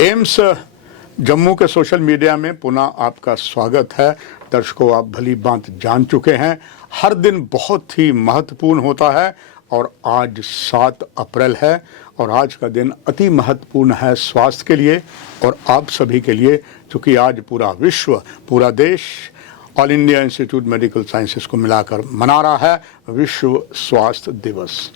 AIIMS Jammu के social media में पुनः आपका स्वागत है। दर्शकों, आप भली बात जान चुके हैं, हर दिन बहुत ही महत्वपूर्ण होता है और आज 7 अप्रैल है और आज का दिन अति महत्वपूर्ण है स्वास्थ्य के लिए और आप सभी के लिए, क्योंकि आज पूरा विश्व, पूरा देश all India institute medical sciences को मिलाकर मना रहा है विश्व स्वास्थ्य दिवस।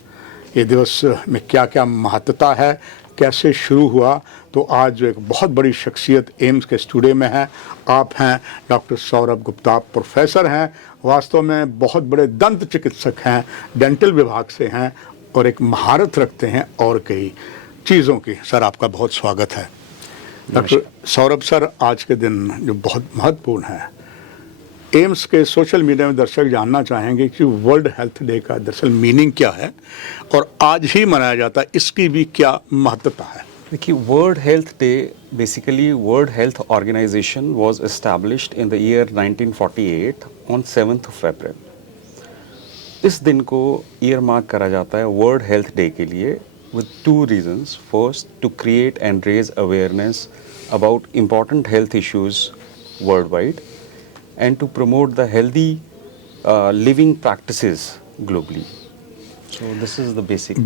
ये दिवस में क्या क्या महत्वता है, कैसे शुरू हुआ, तो आज जो एक बहुत बड़ी शख्सियत एम्स के स्टूडियो में है, आप हैं डॉक्टर सौरभ गुप्ता। प्रोफेसर हैं, वास्तव में बहुत बड़े दंत चिकित्सक हैं, डेंटल विभाग से हैं और एक महारत रखते हैं और कई चीज़ों की। सर, आपका बहुत स्वागत है। डॉक्टर सौरभ सर, आज के दिन जो बहुत महत्वपूर्ण है, एम्स के सोशल मीडिया में दर्शक जानना चाहेंगे कि वर्ल्ड हेल्थ डे का दरअसल मीनिंग क्या है और आज ही मनाया जाता है, इसकी भी क्या महत्वता है? देखिए, World Health Day basically World Health Organisation was established in the year 1948 on 7th of April। इस दिन को ईयर मार्क करा जाता है वर्ल्ड हेल्थ डे के लिए with 2 reasons. First, to create and raise awareness about important health issues world wide and to promote the healthy living practices globally. So this is the basic.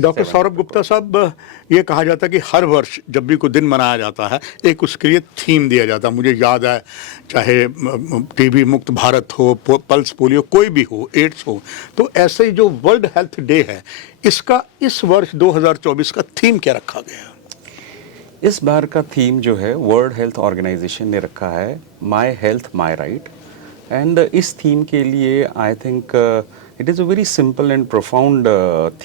Doctor Saurabh Gupta साहब, ये कहा जाता है कि हर वर्ष जब भी कोई दिन मनाया जाता है एक उसके लिए थीम दिया जाता है। मुझे याद है, चाहे टीबी मुक्त भारत हो, पल्स पोलियो कोई भी हो, एड्स हो, तो ऐसे ही जो वर्ल्ड हेल्थ डे है इसका इस वर्ष 2024 का थीम क्या रखा गया है? इस बार का थीम जो है वर्ल्ड हेल्थ ऑर्गेनाइजेशन ने रखा है my health my right. And इस थीम के लिए I think it is a very simple and profound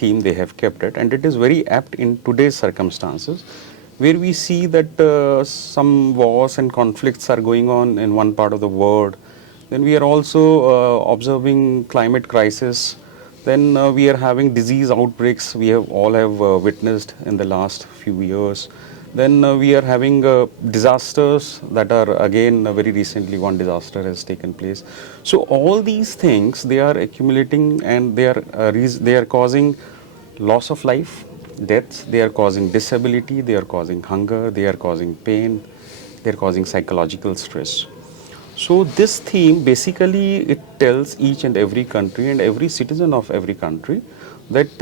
theme they have kept it, and it is very apt in today's circumstances where we see that some wars and conflicts are going on in one part of the world. Then we are also observing climate crisis. Then we are having disease outbreaks we all have witnessed in the last few years. Then we are having disasters that are again very recently one disaster has taken place. So all these things, they are accumulating and they are causing loss of life, deaths, they are causing disability, they are causing hunger, they are causing pain, they are causing psychological stress. So this theme basically it tells each and every country and every citizen of every country that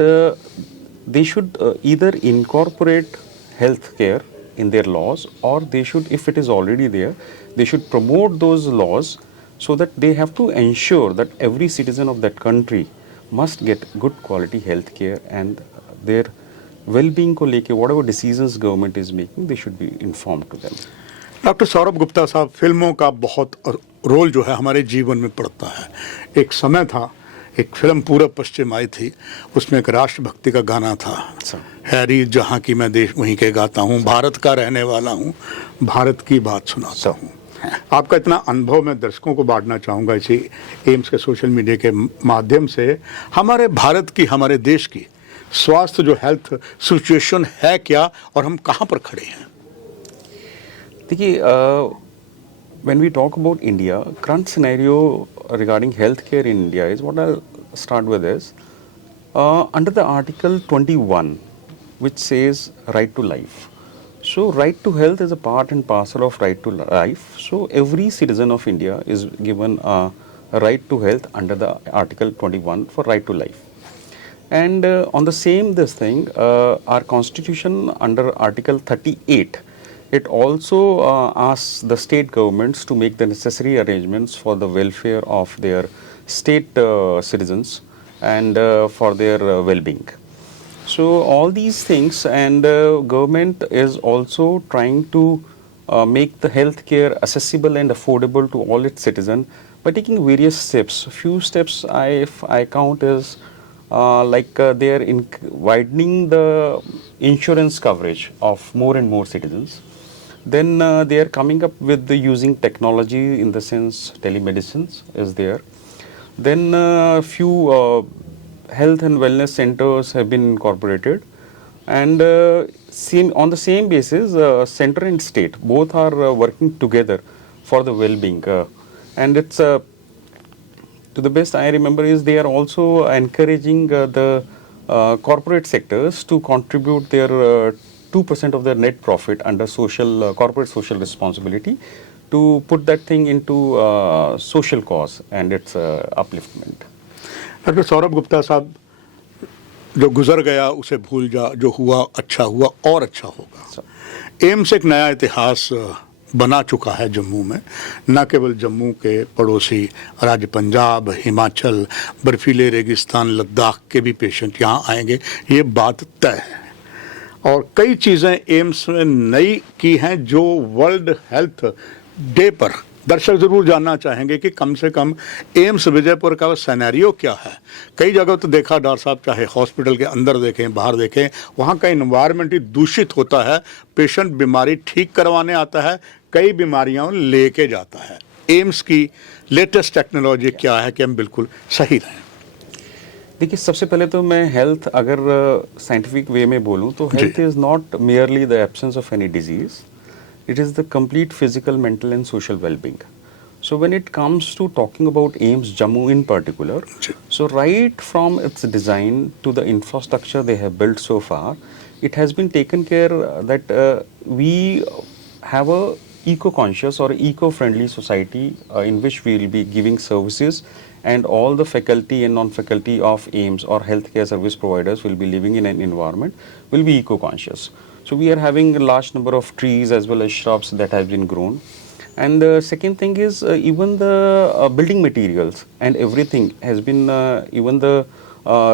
they should either incorporate healthcare in their laws, or they should, if it is already there, they should promote those laws so that they have to ensure that every citizen of that country must get good quality healthcare and their well-being को लेके whatever decisions government is making, they should be informed to them. Doctor Saurabh Gupta साहब, फिल्मों का बहुत role जो है हमारे जीवन में पड़ता है। एक समय था, एक फिल्म पूरब पश्चिम आई थी, उसमें एक राष्ट्रभक्ति का गाना था, हैरी जहाँ की मैं देश वहीं के गाता हूँ, भारत का रहने वाला हूँ, भारत की बात सुनाता हूँ। आपका इतना अनुभव मैं दर्शकों को बांटना चाहूँगा इसी एम्स के सोशल मीडिया के माध्यम से। हमारे भारत की, हमारे देश की स्वास्थ्य जो हेल्थ सिचुएशन है क्या और हम कहाँ पर खड़े हैं? देखिए, when we talk about India, current scenario regarding healthcare in India is, what I'll start with is, under the Article 21, which says right to life. So right to health is a part and parcel of right to life. So every citizen of India is given a right to health under the Article 21 for right to life. And on the same our constitution under Article 38, it also asks the state governments to make the necessary arrangements for the welfare of their state citizens and for their well-being. So all these things, and government is also trying to make the healthcare accessible and affordable to all its citizens by taking various steps. Few steps I count is they are widening the insurance coverage of more and more citizens. Then they are coming up with using technology, in the sense telemedicine is there. Then few health and wellness centers have been incorporated, and on the same basis, center and state both are working together for the well-being. And it's to the best I remember is they are also encouraging the corporate sectors to contribute their 2% of their net profit under corporate social responsibility to put that thing into social cause and its upliftment. Doctor Saurabh Gupta साहब, जो गुजर गया उसे भूल जा, जो हुआ अच्छा हुआ और अच्छा होगा। एम्स एक नया इतिहास बना चुका है जम्मू में। न केवल जम्मू के पड़ोसी राज्य पंजाब, हिमाचल, बर्फीले रेगिस्तान, लद्दाख के भी पेशेंट यहाँ आएंगे, ये बात तय है। और कई चीज़ें एम्स में नई की हैं जो वर्ल्ड हेल्थ डे पर दर्शक ज़रूर जानना चाहेंगे कि कम से कम एम्स विजयपुर का सिनेरियो क्या है। कई जगह तो देखा डॉक्टर साहब, चाहे हॉस्पिटल के अंदर देखें बाहर देखें, वहाँ का इन्वायरमेंट ही दूषित होता है। पेशेंट बीमारी ठीक करवाने आता है, कई बीमारियाँ लेके जाता है। एम्स की लेटेस्ट टेक्नोलॉजी क्या है कि हम बिल्कुल सही रहें? देखिए, सबसे पहले तो मैं हेल्थ अगर साइंटिफिक वे में बोलूँ तो health is not merely the absence of any disease. It is the complete physical, mental and social well-being. So when it comes to talking about AIIMS Jammu in particular, so right from its design to the infrastructure they have built so far, it has been taken care that we have a eco-conscious or eco-friendly society in which we will be giving services, and all the faculty and non-faculty of AIIMS or healthcare service providers will be living in an environment will be eco-conscious. So we are having a large number of trees as well as shrubs that have been grown. And the second thing is even the building materials and everything has been, even the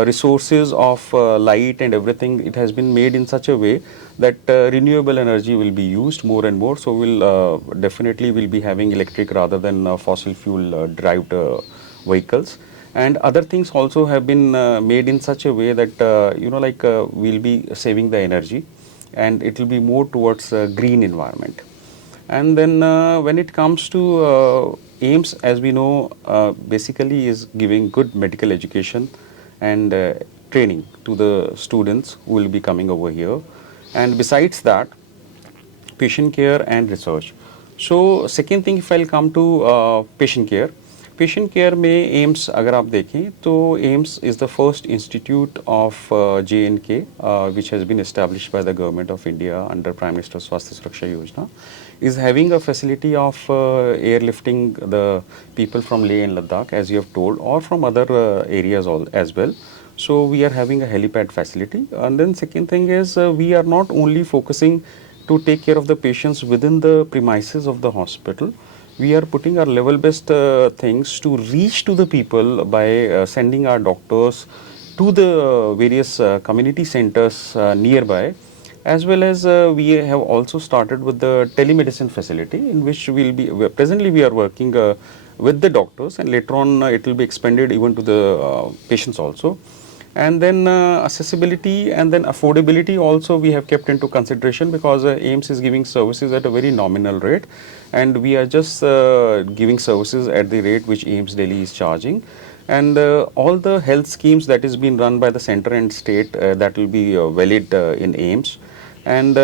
resources of light and everything, it has been made in such a way that renewable energy will be used more and more. So we'll definitely will be having electric rather than fossil fuel derived vehicles. And other things also have been made in such a way that we'll be saving the energy, and it will be more towards green environment. And then when it comes to AIIMS, as we know, basically is giving good medical education and training to the students who will be coming over here. And besides that, patient care and research. So second thing, if I'll come to patient care में AIIMS अगर आप देखें तो AIIMS is the first institute of J&K which has been established by the government of India under Prime Minister Swasthya Suraksha Yojana, is having a facility of airlifting the people from Leh and Ladakh, as you have told, or from other areas as well. So we are having a helipad facility. And then second thing is we are not only focusing to take care of the patients within the premises of the hospital. We are putting our level best things to reach to the people by sending our doctors to the various community centers nearby, as well as we have also started with the telemedicine facility, in which presently we are working with the doctors, and later on it will be expanded even to the patients also. And then accessibility and then affordability also we have kept into consideration, because AIIMS is giving services at a very nominal rate, and we are just giving services at the rate which AIIMS Delhi is charging. And all the health schemes that is being run by the center and state that will be valid in AIIMS. And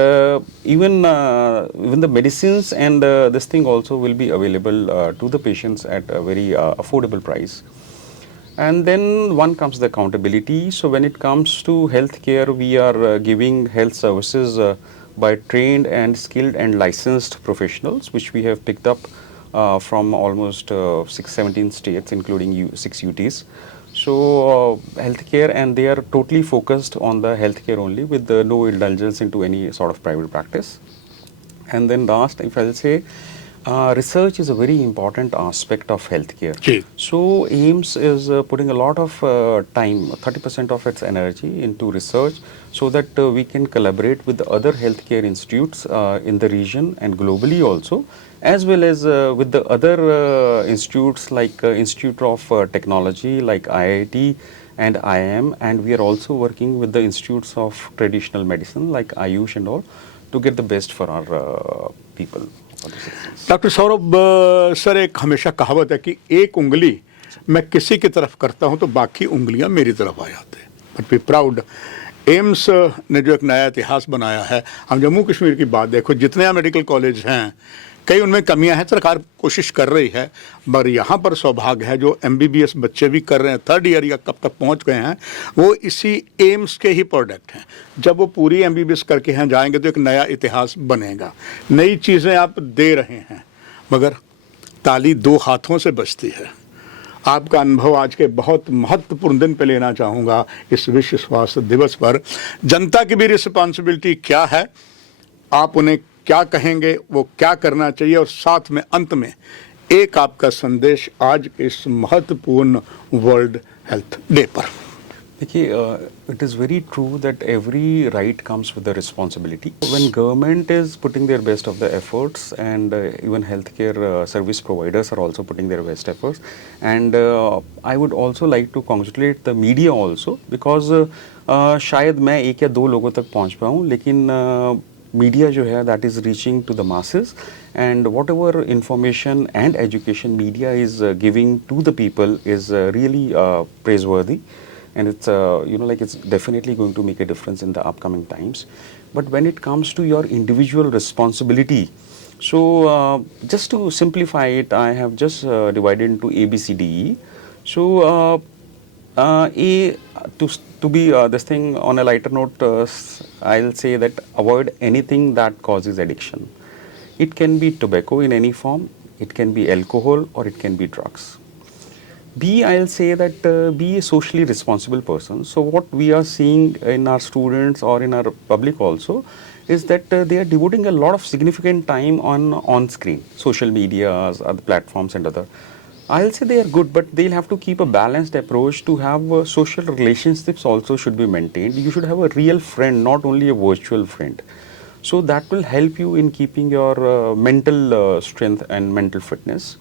even the medicines and this thing also will be available to the patients at a very affordable price. And then one comes the accountability. So when it comes to healthcare, we are giving health services by trained and skilled and licensed professionals, which we have picked up from almost 17 states, including 6 UTs. So healthcare, and they are totally focused on the healthcare only, with no indulgence into any sort of private practice. And then last, if I'll say, research is a very important aspect of healthcare. Okay. So AIIMS is putting a lot of time, 30% of its energy into research, so that we can collaborate with the other healthcare institutes in the region and globally also, as well as with the other institutes like Institute of Technology like IIT and IIM, and we are also working with the institutes of traditional medicine like Ayush and all, to get the best for our people. Doctor Saurabh sir, एक हमेशा कहावत है कि एक उंगली मैं किसी की तरफ करता हूं तो बाकी उंगलियां मेरी तरफ आ जाते हैं। बट वी प्राउड, एम्स ने जो एक नया इतिहास बनाया है। हम जम्मू कश्मीर की बात देखो, जितने यहाँ मेडिकल कॉलेज हैं, कई उनमें कमियां हैं, सरकार कोशिश कर रही है, मगर यहाँ पर सौभाग्य है जो MBBS बच्चे भी कर रहे हैं, 3rd ईयर या कब तक पहुँच गए हैं, वो इसी एम्स के ही प्रोडक्ट हैं। जब वो पूरी MBBS करके यहाँ जाएंगे तो एक नया इतिहास बनेगा। नई चीज़ें आप दे रहे हैं, मगर ताली 2 हाथों से बजती है। आपका अनुभव आज के बहुत महत्वपूर्ण दिन पे लेना चाहूँगा, इस विश्व स्वास्थ्य दिवस पर। जनता की भी रिस्पॉन्सिबिलिटी क्या है, आप उन्हें क्या कहेंगे, वो क्या करना चाहिए, और साथ में अंत में एक आपका संदेश आज के इस महत्वपूर्ण वर्ल्ड हेल्थ डे पर। देखिए, it is very true that every right comes with a responsibility. When government is putting their best of the efforts, and even healthcare service providers are also putting their best efforts, and I would also like to congratulate the media also, because शायद मैं 1 या 2 लोगों तक पहुंच पाऊँ, लेकिन media जो है that is reaching to the masses, and whatever information and education media is giving to the people is really praiseworthy. And it's it's definitely going to make a difference in the upcoming times. But when it comes to your individual responsibility, so just to simplify it, I have just divided into A, B, C, D, E. So A, to be this thing on a lighter note, I'll say that avoid anything that causes addiction. It can be tobacco in any form, it can be alcohol, or it can be drugs. B, I'll say that be a socially responsible person. So what we are seeing in our students or in our public also is that they are devoting a lot of significant time on screen, social medias, other platforms and other. I'll say they are good, but they'll have to keep a balanced approach to have social relationships also should be maintained. You should have a real friend, not only a virtual friend. So that will help you in keeping your mental strength and mental fitness.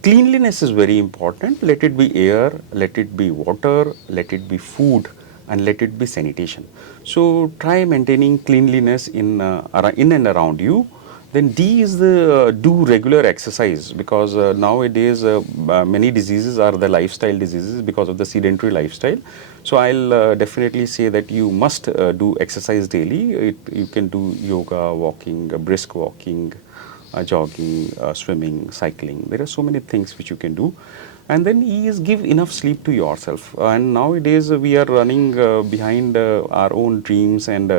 Cleanliness is very important. Let it be air, let it be water, let it be food, and let it be sanitation. So try maintaining cleanliness in and around you. Then D is the do regular exercise, because nowadays many diseases are the lifestyle diseases because of the sedentary lifestyle. So I'll definitely say that you must do exercise daily. You can do yoga, walking, brisk walking, jogging, swimming, cycling. There are so many things which you can do. And then E is give enough sleep to yourself. And nowadays we are running behind our own dreams and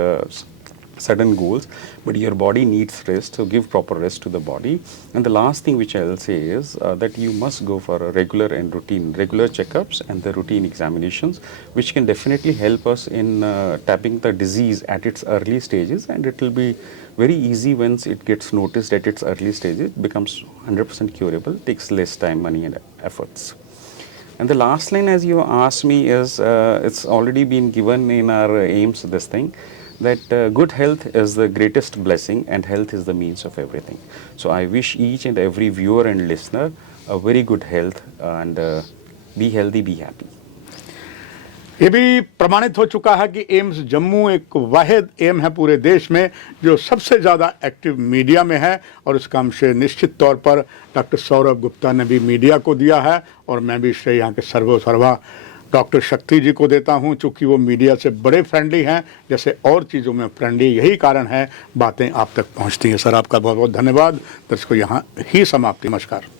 certain goals, but your body needs rest, so give proper rest to the body. And the last thing which I will say is that you must go for a regular checkups and the routine examinations, which can definitely help us in tapping the disease at its early stages, and it will be very easy once it gets noticed at its early stages. It becomes 100% curable, takes less time, money and efforts. And the last line, as you asked me, is it's already been given in our AIIMS, this thing, that good health is the greatest blessing and health is the means of everything. So I wish each and every viewer and listener a very good health, and be healthy, be happy. ये भी प्रमाणित हो चुका है कि AIIMS Jammu एक वाहिद M है पूरे देश में जो सबसे ज़्यादा एक्टिव मीडिया में है, और इसका हम श्रेय निश्चित तौर पर डॉक्टर सौरभ गुप्ता ने भी मीडिया को दिया है, और मैं भी श्रेय यहाँ के सर्वा डॉक्टर शक्ति जी को देता हूँ, चूँकि वो मीडिया से बड़े फ्रेंडली हैं, जैसे और चीज़ों में फ्रेंडली, यही कारण है बातें आप तक पहुँचती हैं। सर, आपका बहुत बहुत धन्यवाद। दर्शकों, यहाँ ही समाप्ति। नमस्कार।